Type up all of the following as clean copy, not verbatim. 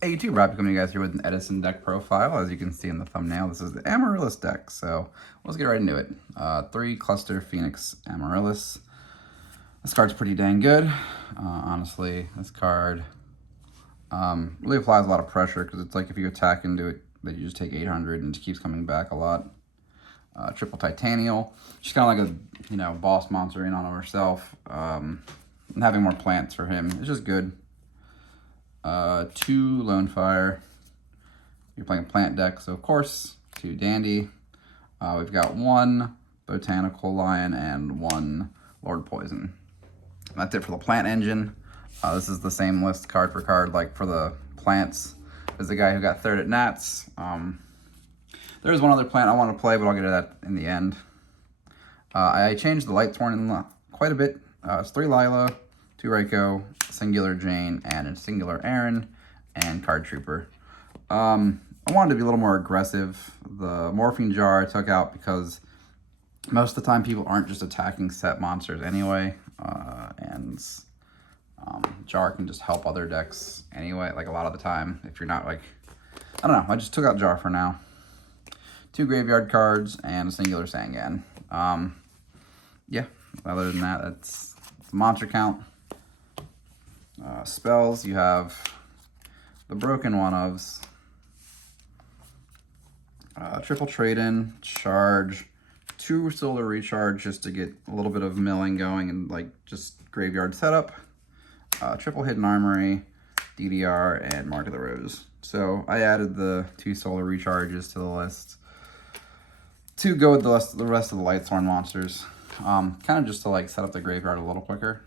Hey YouTube, Rob coming to you guys here with an Edison deck profile. As you can see in the thumbnail, this is the Amaryllis deck, so let's get right into it. 3 Cluster Phoenix Amaryllis. This card's pretty dang good. Honestly, this card really applies a lot of pressure because it's like if you attack into it, that you just take 800 and it keeps coming back a lot. Triple Titanial. She's kind of like a, boss monster in on herself. And having more plants for him is just good. 2 Lone Fire. You're playing a plant deck, so of course, 2 Dandy. We've got 1 Botanical Lion and 1 Lord Poison. That's it for the plant engine. This is the same list card for card, like for the plants, as the guy who got 3rd at Nats. There's one other plant I want to play, but I'll get to that in the end. I changed the Lightsworn quite a bit. It's 3 Lila, 2 Reiko, Singular Jane, and a Singular Aaron, and Card Trooper. I wanted to be a little more aggressive. The Morphine Jar I took out because most of the time people aren't just attacking set monsters anyway, and Jar can just help other decks anyway, like a lot of the time, if you're not like, I don't know, I just took out Jar for now. 2 graveyard cards and a Singular Sangan. Yeah, other than that, that's the monster count. Spells, you have the Broken One-ofs, Triple Trade-In, Charge, 2 Solar Recharge just to get a little bit of milling going and like just graveyard setup, Triple Hidden Armory, DDR, and Mark of the Rose. So I added the 2 Solar Recharges to the list to go with the rest of the Lightsworn monsters, kind of just to like set up the graveyard a little quicker.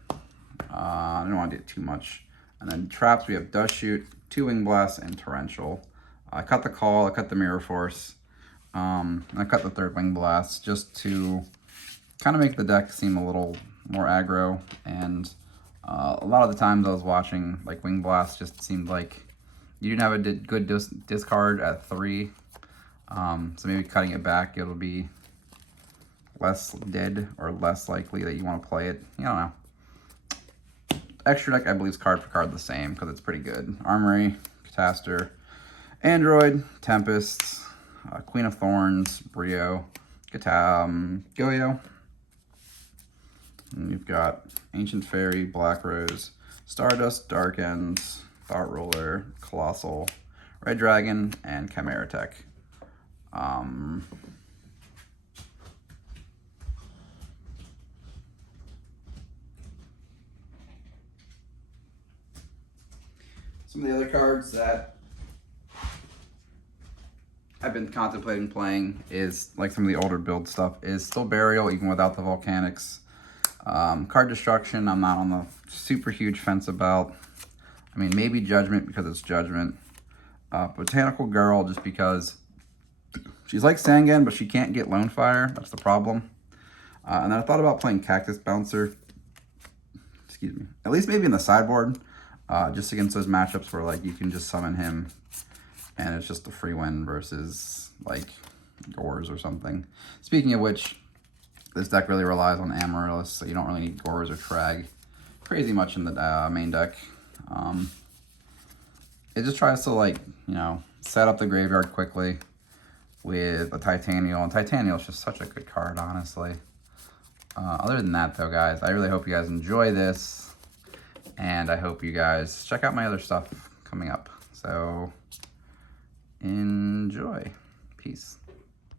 I don't want to do too much. And then traps, we have Dust Shoot, 2 Wing Blasts, and Torrential. I cut the Call, I cut the Mirror Force, I cut the 3rd Wing Blast just to kind of make the deck seem a little more aggro. And a lot of the times I was watching, like Wing Blast just seemed like you didn't have a good discard at 3. So maybe cutting it back, it'll be less dead or less likely that you want to play it. I don't know. Extra deck, I believe, is card for card the same because it's pretty good. Armory, Catastor, Android, Tempest, Queen of Thorns, Brio, Goyo. And you've got Ancient Fairy, Black Rose, Stardust, Dark Ends, Thought Ruler, Colossal, Red Dragon, and Chimera Tech. Some of the other cards that I've been contemplating playing is, like some of the older build stuff, is still Burial, even without the Volcanics. Card Destruction, I'm not on the super huge fence about. I mean, maybe Judgment because it's Judgment. Botanical Girl, just because she's like Sangan, but she can't get Lone Fire. That's the problem. And then I thought about playing Cactus Bouncer. Excuse me. At least maybe in the sideboard. Just against those matchups where like you can just summon him and it's just a free win versus like Gores or something. Speaking of which, this deck really relies on Amaryllis, so you don't really need Gores or Trag crazy much in the main deck. It just tries to like, set up the graveyard quickly with a Titanial, and Titanial is just such a good card, honestly. Other than that though, guys, I really hope you guys enjoy this. And I hope you guys check out my other stuff coming up. So, enjoy. Peace.